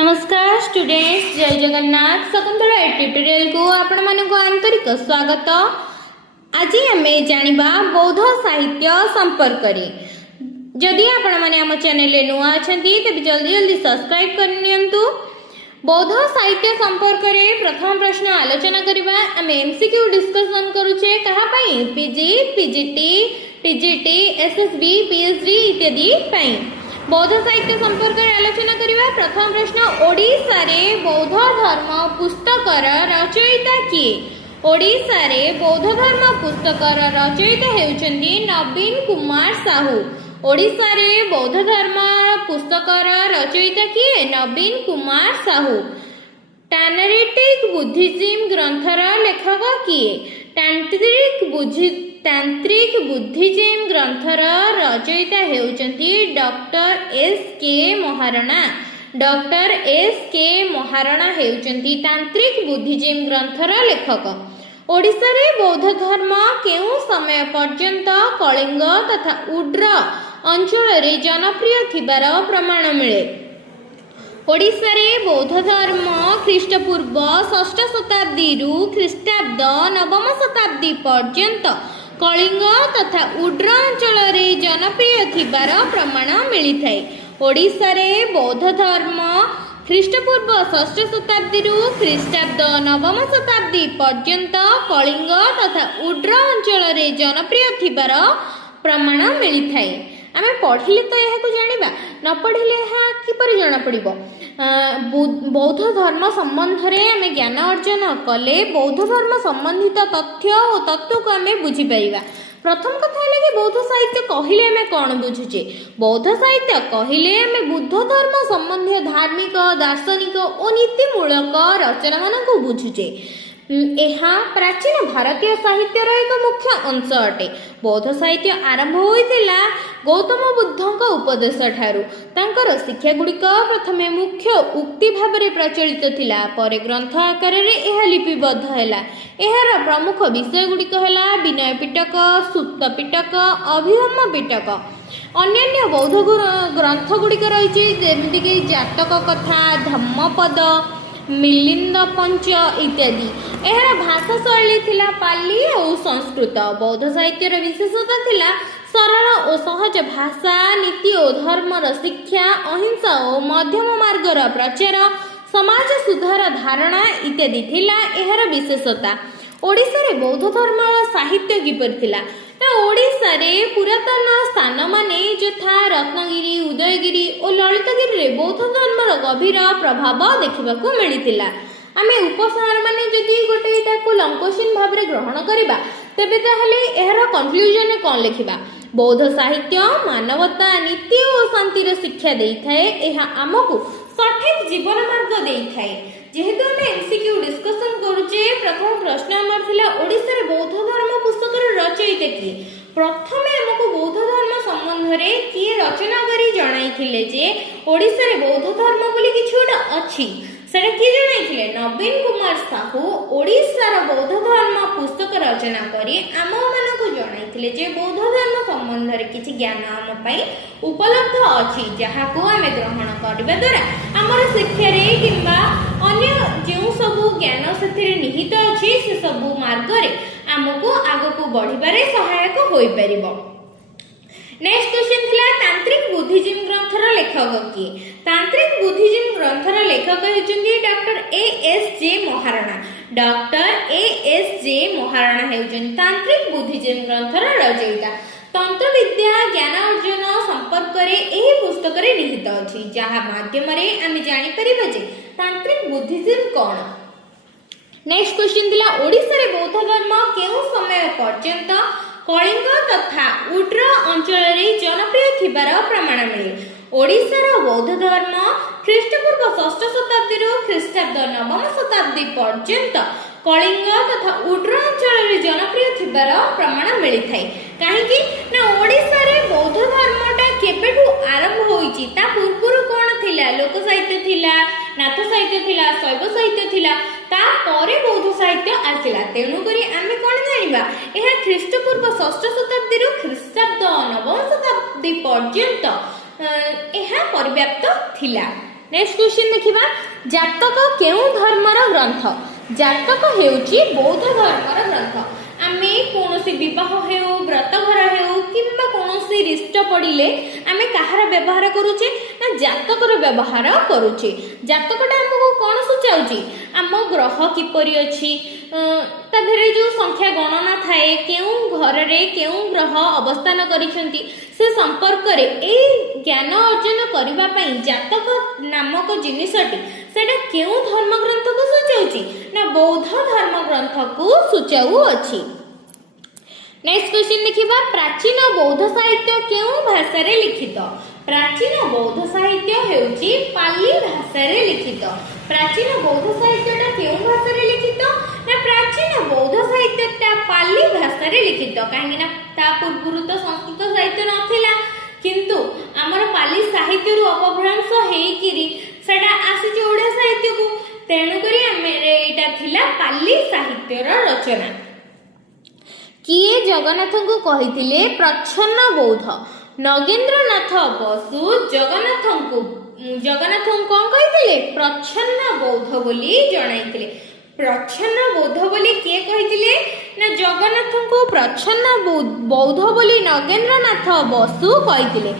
नमस्कार स्टूडेंट्स, जय जगन्नाथ। शकुंतला ट्यूटोरियल को आपण मानक आंतरिक स्वागत। आज आम जानिबा बौद्ध साहित्य संपर्क रे। जदि आपण माने हम चैनल रे नुआ अछंती तबे जल्दी जल्दी सब्सक्राइब कर नियंतु। बौद्ध साहित्य संपर्क रे प्रथम प्रश्न आलोचना करिबा। आम एमसीक्यू डिस्कशन करूचे कहा पई PG, PGT, TGT, SSB, PhD इत्यादि पई। बौद्ध साहित्य संपर्क आलोचना करिबा। प्रथम प्रश्न, ओडिशा रे बौद्ध धर्म पुस्तकर रचयिता किए? ओडिशा रे बौद्ध धर्म पुस्तकर रचयिता हेउचंदी नवीन कुमार साहू। ओडिशा रे बौद्ध धर्म पुस्तकर रचयिता किए? नवीन कुमार साहू। टैनरिटिक बुद्धिज्म ग्रंथर लेखक किए? तांत्रिक बुद्धिज्म ग्रंथर रचयिता हेउचंती डॉक्टर एस के महाराणा। डॉक्टर एस के महाराणा हेउचंती तांत्रिक बुद्धिज्म ग्रंथर लेखक। ओडिशा रे बौद्ध धर्म केउ समय पर्यंत कलिंग तथा उड्र अंचल रे जनप्रिय थिबार प्रमाण मिले। ओडिशा रे बौद्ध धर्म ख्रीष्टपूर्व 6ठ शताब्दी रु ख्रीष्टाब्द 9म शताब्दी पर्यंत कलिंग तथा उड्र अंचल रे जनप्रिय थिबार प्रमाण मिलिथाय। ओडिशा रे बौद्ध धर्म ख्रीष्टपूर्व 6ठ शताब्दी रु ख्रीष्टाब्द 9म शताब्दी पर्यंत कलिंग तथा उड्र अंचल रे जनप्रिय थिबार प्रमाण मिलिथाय। आमे पढ़िले तो यह जानिबा, न पढ़िले यह किपरि जाना पड़िबो। बौद्ध धर्म संबंध रे आमे ज्ञान अर्जन कले बौद्ध धर्म संबंधित तथ्य और तत्व को आमे बुझी पाइबा। प्रथम कथा है कि बौद्ध साहित्य कहिले आमे कोन बुझुचे? बौद्ध साहित्य कहिले आमे बुद्ध धर्म संबंधी धार्मिक, दार्शनिक और नीतिमूलक रचना मान को बुझुचे। एहा प्राचीन भारतीय साहित्यर एक मुख्य अंश अटे। बौद्ध साहित्य आरंभ होइतिला गौतम बुद्धଙ୍କ उपदेश ठारू। तांकर शिक्षा गुड़िक प्रथमे मुख्य उक्ति भाबरे प्रचलित थिला, परे ग्रंथ आकार रे एहा लिपिबद्ध हैला। एहार प्रमुख विषय गुड़िक हैला विनय पिटक, सुत्त पिटक, अभिधम्म पिटक। अन्यान्य बौद्ध ग्रंथ गुड़िक रहिछि जेमिति कि जातक कथा, धम्मपद, मिलिंद पंच इत्यादि। एहार भाषा शैली थिला पाली और संस्कृत। बौद्ध साहित्यर विशेषता थिला सरल और सहज भाषा, नीति और धर्मर शिक्षा, अहिंसा और मध्यम मार्गर प्रचार, समाज सुधार धारणा इत्यादि थिला एहार विशेषता। ओडिशा रे बौद्ध धर्मर साहित्य किपर थिला? ओडिशा रे पुरातन स्थान माने यथा रत्नगिरी, उदयगिरी और ललितगिरी रे बौद्ध धर्मर गभीर प्रभाव देखिबाकू मिलितिला। आमे उपसंहार माने जदि गोटे ताकू लंकोशिन भाबरे ग्रहण करिबा तेबे ताहले एहर कंक्लूजन कोन लिखिबा? बौद्ध साहित्य मानवता, नीति और शांतिर शिक्षा देइथाय। एहा आमकू सठिक जीवन मार्ग देइथाय। जेहेतु आमे एमसीक्यू डिस्कशन करूचे, प्रथम प्रश्न हमर थिला ओडिसा रे बौद्ध धर्म पुस्तकर रचयिता किए? प्रथमे हमकू बौद्ध धर्म संबंध रे किए रचना करी जणाइथिले जे ओडिसा रे बौद्ध धर्म बोली किछु गोटा अछि। सेटा किए जणाइथिले? नवीन कुमार साहू ओडिसा रे बौद्ध धर्म पुस्तक रचना करी आम मानकू जणाइथिले जे बौद्ध धर्म संबंध रे किछि ज्ञान हम पई उपलब्ध अछि, जहाकू आमे ग्रहण करबा द्वारा हमर शिक्षा रे किंबा अन्य जो सबु ज्ञान सेथिरे निहित अछि से सबु मार्ग रे हमकू आगकू बढ़िबारे सहायक होई परिबो। नेक्स्ट क्वेश्चन थिला तांत्रिक बुद्धिज्म ग्रंथर लेखक किए? तांत्रिक बुद्धिज्म ग्रंथर लेखक हेउचंदी डॉक्टर ए.एस.जे. महाराणा। डॉक्टर ए.एस.जे. महाराणा हेउचंदी तांत्रिक बुद्धिज्म ग्रंथर रचयिता। तंत्र विद्या ज्ञान अर्जन संपर्क रे एही पुस्तक रे निहित अछि, जहा माध्यम रे आमे जानि परिबा जे तांत्रिक बुद्धिज्म कोन। नेक्स्ट क्वेश्चन दिला ओडिसा रे बौद्ध धर्म केउ समय पर्यंत कलिंग तथा उड्र अंचल रे जनप्रिय थिबार प्रमाण मिले? ओडिसा रो बौद्ध धर्म ख्रीष्टपूर्व 6ठ शताब्दी रु ख्रीष्टाब्द 9म शताब्दी पर्यंत कलिंग तथा उड्र अंचल रे जनप्रिय थिबार प्रमाण मिलिथाय। काहेकि ना ओडिसा रे बौद्ध धर्मटा केबेठू आरंभ होईची? ता पूर्वरु कोन थिला? लोक साहित्य थिला, नाथ साहित्य थिला, शैव साहित्य थिला, ता परे बौद्ध साहित्य आसिला। तेणु करी आमे कोन जानिबा? एहा ख्रीष्टपूर्व 6ठ शताब्दी रु ख्रीष्टाब्द 9म शताब्दी पर्यंत एहा परिव्याप्त थिला। नेक्स्ट क्वेश्चन देखिबा जातक केउ धर्मर ग्रंथ जातक हेउची बौद्ध धर्मर ग्रंथ आमे कोनोसी विवाह हेउ व्रतघर हेउ किंबा कोनोसी रिष्ट पड़िले आमे कहार व्यवहार करूचे ना जातकर व्यवहार करूचे जातकटा हमको कोन सुचाउची आम ग्रह किपरि अछि ता भेरे जो संख्या गणना थाए केउ घर रे केउ ग्रह अवस्थान करिसंती से संपर्क रे ए ज्ञान अर्जन करिबा पई जातक नामक जिनिसटी सेटा केउ धर्म ग्रंथ को सुचाउची ना बौद्ध धर्म ग्रंथ को सुचाउ अछि। नेक्स्ट क्वेश्चन देखिबा प्राचीन बौद्ध साहित्य केउ भाषा रे लिखित प्राचीन बौद्ध साहित्य हेउची पाली भाषा रे लिखित प्राचीन बौद्ध साहित्यटा केउ भाषा रे लिखित ना प्राचीन बौद्ध साहित्यटा पाली भाषा रे लिखित काहे ना ता पूर्वरु तो संस्कृत साहित्य नथिला किंतु हमर पाली साहित्य रु अपभ्रंश हेइकिरी सेटा आसी ओडिया साहित्य को तेणु करी हमरे एटा थिला पाली साहित्य रो रचना। किए जगन्नाथ को कहिथिले प्रच्छन्न बौद्ध नगेंद्रनाथ बसु जगन्नाथ को कौन कहिथिले प्रच्छन्न बौद्ध बोली जणाइथिले प्रच्छन्न बौद्ध बोली किए कहिथिले ना जगन्नाथ को प्रच्छन्न बौद्ध बोली नगेंद्रनाथ बसु कहिथिले।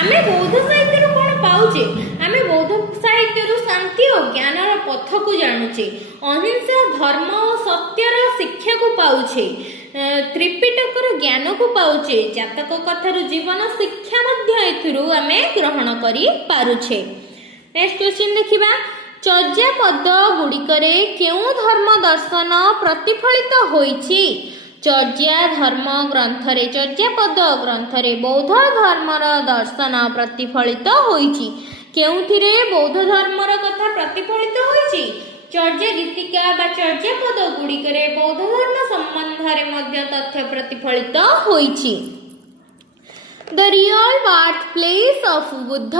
आमे बौद्ध साहित्य रो कोन पाउचे आमे बौद्ध साहित्य रो शांति और ज्ञान रो पथ को जानुचे अहिंसा धर्म और सत्य रो शिक्षा को पाउचे त्रिपिटक रो ज्ञान को पाउचे जातक कथार जीवन शिक्षा मध्य एथुरु आमे ग्रहण करी पारुछे। नेक्स्ट क्वेश्चन देखिबा चर्या पद गुड़िकरे केउ धर्म दर्शन प्रतिफलित होईछि चर्या धर्म ग्रंथरे चर्या पद ग्रंथरे बौद्ध धर्मर दर्शन प्रतिफलित होईछि केउथिरे बौद्ध धर्मर कथा प्रतिफलित होईछि चर्या गीतिका बा चर्या पद गुड़िकरे बौद्ध धर्म संबंधरे मध्य तथ्य प्रतिफलित होईछि। The real birth place of Buddha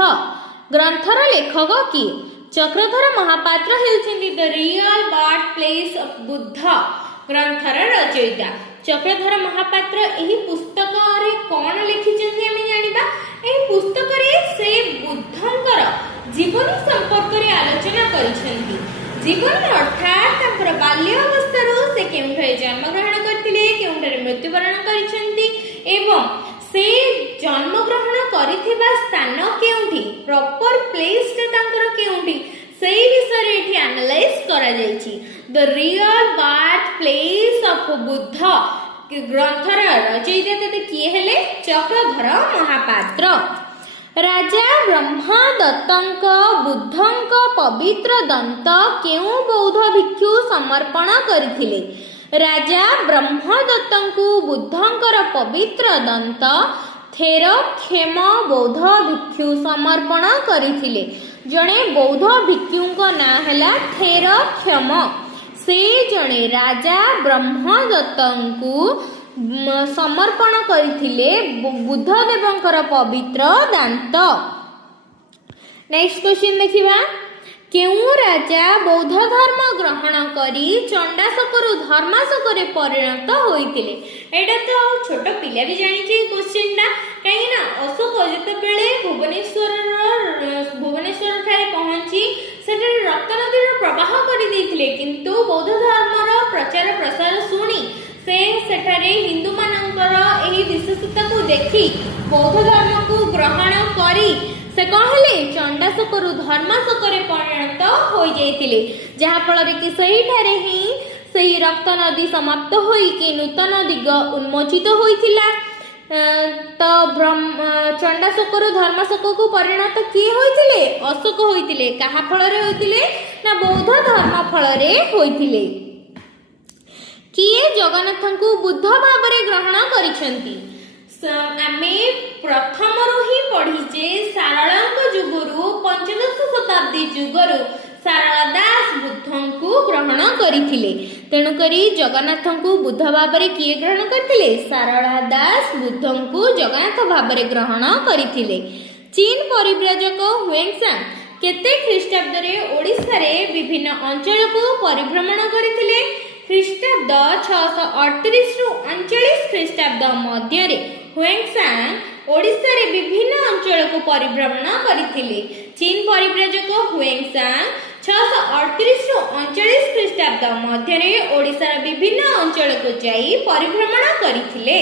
ग्रंथर लेखक किए चक्रधर महापात्र हेउछन्ती the real birth place of Buddha ग्रंथर रचयिता चक्रधर महापात्र एही पुस्तक रे कोन लिखिछन्ती हम जानिबा एही पुस्तक रे से बुद्धंकर जीवन संपर्क रे आलोचना करिछन्ती जीवन अर्थात तापर बाल्य अवस्था रो से केउठे जन्म ग्रहण करथिले केउठे मृत्युवरण करिछन्ती एवं से जन्म ग्रहण करिथिबा स्थान केउठी प्रॉपर प्लेस ते तांकर केउठी सेही विषय रे एठी एनालाइज करा जायछि। The real birth place of Buddha ग्रंथर रचयिता ते किए हेले चक्रधर महापात्र। राजा ब्रह्मदत्तंक बुद्धंक पवित्र दंत केउ बौद्ध भिक्षु समर्पण करिथिले राजा ब्रह्मदत्तंकु बुद्धंकर पवित्र दंत थेर खेम बौद्ध भिक्षु समर्पण करिथिले जणे बौद्ध भिक्षुंक ना हैला थेर खेम से जणे राजा ब्रह्मदत्तंकु समर्पण करिथिले बुद्ध देवंकर पवित्र दांत। नेक्स्ट क्वेश्चन देखिबा केउ राजा बौद्ध धर्म ग्रहण करी चंडाशकरु धर्माशकरे परिणत होइतिले एटा तो छोट पिला भी जानि छै क्वेश्चन ना काहे ना अशोक जते बेले भुवनेश्वर ठारे पहुंची सेटे रक्त नदीर प्रवाह करि दैथिले किंतु बौद्ध धर्मर प्रचार प्रसार सुनी से सेठारे हिंदू मानकर एही विशेषता को देखि बौद्ध धर्म को ग्रहण करी से कहले चंडाशकरु धर्माशकरे परिणत होई जाइतिले जहा फल कि सही ठारे ही सही रक्त नदी समाप्त होई कि नूतन दिग उन्मोचित होइथिला तो चंडाशकरु धर्माशक को परिणत किए होइथिले अशोक होइथिले कहा फल रे होइथिले ना बौद्ध धर्म फल रे होइथिले। किए जगन्नाथ को बुद्ध भाव रे ग्रहण करिसंती आमे प्रथम रो ही पढ़ीचे सारळांक जुगरु पंचदश शताब्दी जुगरु सारळा दास बुद्धंकु ग्रहण करिथिले तेणु करी जगन्नाथंकु बुद्ध भाबरे किए ग्रहण करथिले सारळा दास बुद्धंकु जगन्नाथ भाबरे ग्रहण करिथिले। चीन परिव्राजक हुएंगसांग केते ख्रीष्टाब्द रे ओडिसा रे विभिन्न अंचल को परिभ्रमण करिथिले ख्रीष्टाब्द 638 रु 39 ख्रीष्टाब्द मध्य रे हुएंगसांग ओडिसा रे विभिन्न अंचल को परिभ्रमण करिथिले चीन परिव्राजक हुएंसांग 638 रु 39 ख्रीष्टाब्द मध्य ओडिशार विभिन्न अंचल को जाई परिभ्रमण करथिले।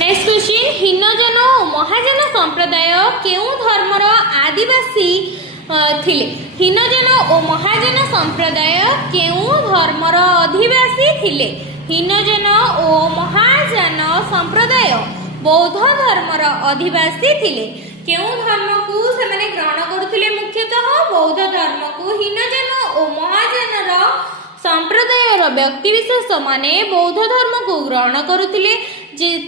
नेक्स्ट क्वेश्चन, हिनजन और महाजन संप्रदाय केउं धर्मर आदिवासी थिले? हिनजन और महाजन संप्रदाय केउं धर्मर अधिवासी थिले? हिनजन और महाजन संप्रदाय बौद्ध धर्मर अधिवासी थिले। केउं धर्म को सेमाने ग्रहण करुथिले? मुख्यतः बौद्ध धर्म को हिनजन और महाजनर संप्रदायर व्यक्तिविशेष माने बौद्ध धर्म को ग्रहण करुथिले।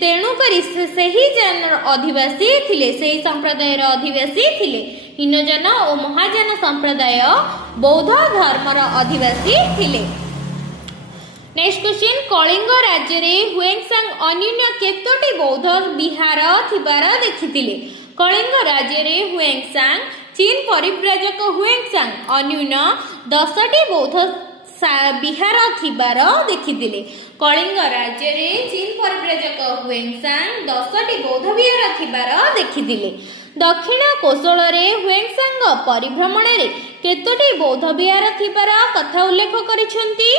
तेणु करी सही जनर अधिवासी थिले, सही संप्रदायर अधिवासी थिले। हिनजन और महाजन संप्रदाय बौद्ध धर्मर अधिवासी थिले। नेक्स्ट क्वेश्चन, कलिंग राज्य रे हुएंसांग अन्यून केतोटी बौद्ध विहार थिबार देखिथिले? कलिंग राज्य रे हुएंसांग चीन परिव्राजक हुएंसांग अन्यून 10टी बौद्ध विहार थिबार देखिथिले। कलिंग राज्य रे चीन परिव्राजक हुएंसांग 10टी बौद्ध विहार थिबार देखिथिले। दक्षिण कोशल रे हुएंसांग परिभ्रमण रे केतोटी बौद्ध विहार थिबार कथा उल्लेख करिसेंती?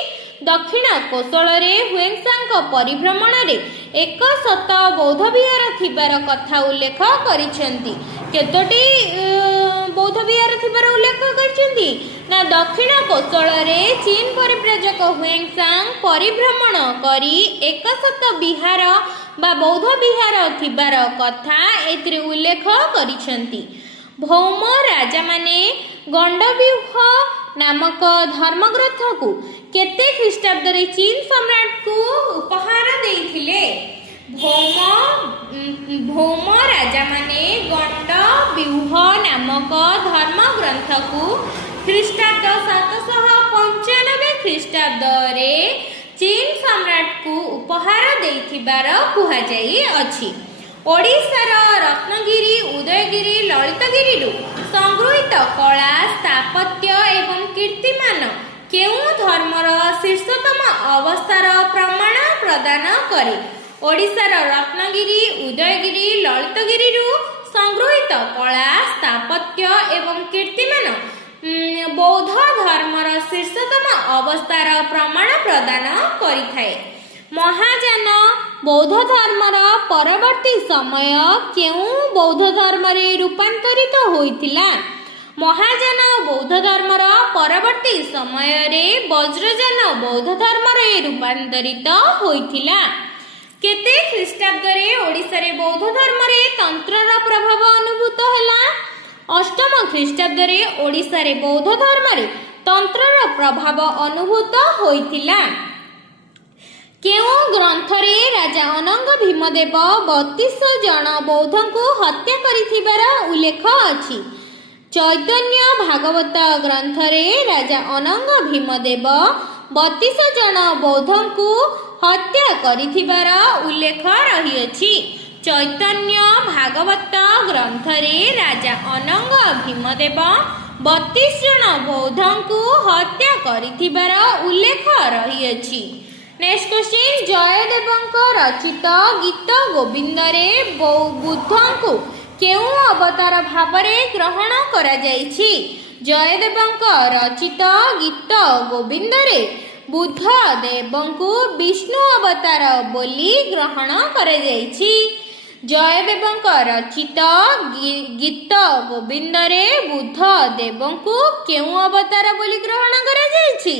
दक्षिण कोशल रे हुएंसांग परिभ्रमण रे 100 बौद्ध विहार थिबार कथा उल्लेख करिसेंती। केतोटी बौद्ध विहार थिबार उल्लेख करिसेंती ना? दक्षिण कोशल रे चीन परिव्राजक हुएंसांग परिभ्रमण करी 100 विहार बा बौद्ध विहार थिबार कथा एथिरे उल्लेख करिसेंती। भौम राजा माने गंडव्यूह नामक धर्मग्रंथ को केते ख्रीष्टाब्द रे चीन सम्राट को उपहार देइथिले? भौम राजा माने गंडव्यूह नामक धर्मग्रंथ को ख्रीष्टाब्द 795 ख्रीष्टाब्द रे चीन सम्राट को उपहार देइथिबार कुहा जाई अछि। ओडिशार रत्नगिरी, उदयगिरी, ललितगिरी संगृहीत कला, स्थापत्य एवं कीर्तिमान केउं धर्मर शीर्षतम अवस्थार प्रमाण प्रदान करे? ओडिशार रत्नगिरी, उदयगिरी, ललितगिरी संगृहीत कला, स्थापत्य एवं कीर्तिमान बौद्ध धर्मर शीर्षतम अवस्थार प्रमाण प्रदान करिथाए। महाजान बौद्ध धर्मर परवर्ती समय केउं बौद्ध धर्म रे रूपांतरित होइतिला? महाजान बौद्ध धर्मर परवर्ती समय रे वज्रजान बौद्ध धर्म रे रूपांतरित होइतिला। केते ख्रीष्टाब्द रे ओडिसा रे बौद्ध धर्म रे तंत्रर प्रभाव अनुभूत होला? अष्टम ख्रीष्टाब्द रे ओडिसा रे बौद्ध धर्म रे तंत्रर प्रभाव अनुभूत होइतिला। केउं ग्रंथ रे राजा अनंग भीमदेव 32 जन बौद्ध को हत्या करिथिबार उल्लेख अछि? चैतन्य भागवत ग्रंथ रे राजा अनंग भीमदेव 32 जन बौद्ध को हत्या करिथिबार उल्लेख रहिअछि। चैतन्य भागवत ग्रंथ रे राजा अनंग भीमदेव 32 जन बौद्ध को हत्या करिथिबार उल्लेख रहिअछि। नेक्स्ट क्वेश्चन, जयदेवଙ୍କ रचित गीत गोविंद रे बुद्ध को केउं अवतार भावरे ग्रहण करा जाइछि? जयदेवଙ୍କ रचित गीत गोविंद रे बुद्ध देवଙ୍କୁ विष्णु अवतार बोली ग्रहण करा जाइछि। जयदेवଙ୍କ रचित गीत गोविंद रे बुद्ध देवଙ୍କୁ केउं अवतार बोली ग्रहण करा जाइछि?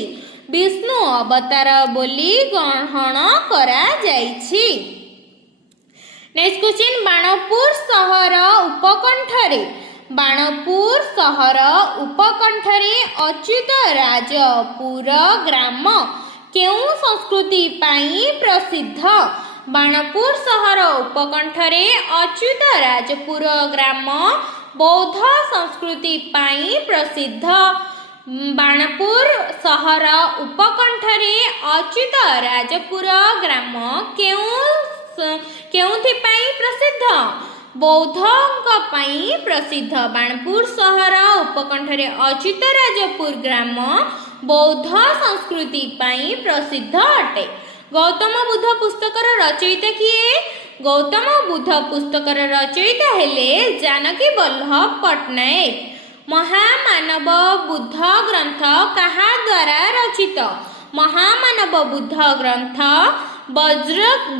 विष्णु अवतार बोली ग्रहण करा जाइछि। नेक्स्ट क्वेश्चन, बाणपुर सहर उपकंठरे अच्युत राजपुर ग्राम केउं संस्कृति पाई प्रसिद्ध? बाणपुर सहर उपकंठरे अच्युत राजपुर ग्राम बौद्ध संस्कृति पाई प्रसिद्ध। बाणपुर सहर उपकंठरे अच्युत राजपुर ग्राम केउंथि पाई प्रसिद्ध? बौद्धଙ୍କ ପାଇଁ प्रसिद्ध। बाणपुर सहर उपकंठरे अच्युत राजपुर ग्राम बौद्ध संस्कृति ପାଇଁ प्रसिद्ध अटे। गौतम बुद्ध पुस्तकर रचयिता किए? गौतम बुद्ध पुस्तकर रचयिता हेले जानकी वल्लभ पट्टनायक। महामानव बुद्ध ग्रंथ कहा द्वारा रचित? महामानव बुद्ध ग्रंथ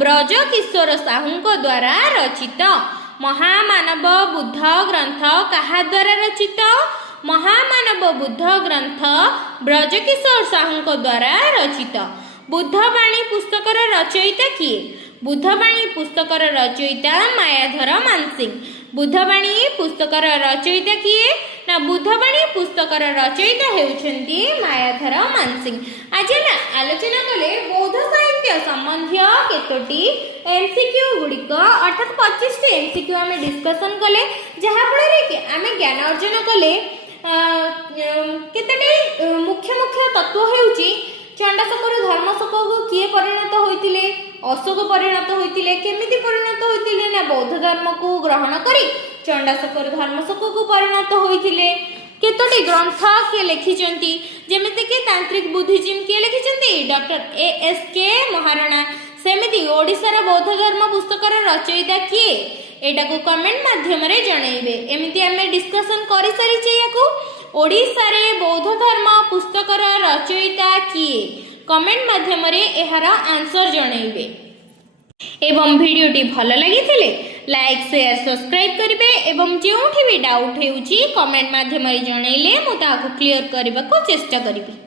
ब्रजकिशोर साहू द्वारा रचित। महामानव बुद्ध ग्रंथ कहा द्वारा रचित? महामानव बुद्ध ग्रंथ ब्रजकिशोर साहू द्वारा रचित। बुद्धवाणी पुस्तकर रचयिता किए? बुद्धवाणी पुस्तकर रचयिता मायाधर मानसिंह। बुद्धवाणी पुस्तकर रचयिता किए? ना बुद्धवाणी पुस्तकर रचयिता हेउछन्ती मायाधर मानसिंह। आज ना आलोचना कले बौद्ध साहित्य संबंधी केतोटी एमसीक्यू गुड़िक अर्थात 25 टी एमसीक्यू आम डिस्कसन कले, जहा फल कि आम ज्ञान अर्जन कले केतोटी मुख्य मुख्य तत्व हेउची चंडाशोकर धर्मशोक को किए परिणत होइतिले, अशोक परिणत होइतिले, केमिति परिणत होइतिले ना बौद्ध धर्म को ग्रहण करी चंडाशोकर धर्मशोक को परिणत होइतिले। केतोटी ग्रंथ के लिखिचंती जेमिति कि तांत्रिक बुद्धिज्म के लिखिचंती डॉक्टर एएसके महाराणा। सेमिति ओडिसार बौद्ध धर्म पुस्तकर रचयिता किए एटा को कमेंट माध्यम रे जणाइबे। एमिति हमें डिस्कशन करि सारिछे याकू ओडिसा रे बौद्ध धर्म पुस्तकर रचयिता किए कमेंट माध्यम रे एहार आंसर जणाइबे। एवं वीडियोटी भल लगी लाइक शेयर सब्सक्राइब करिवे एवं जोठी भी डाउट हेउची कमेंट माध्यम रे जणाइले मु ताको क्लियर करबा को चेष्टा करिबी।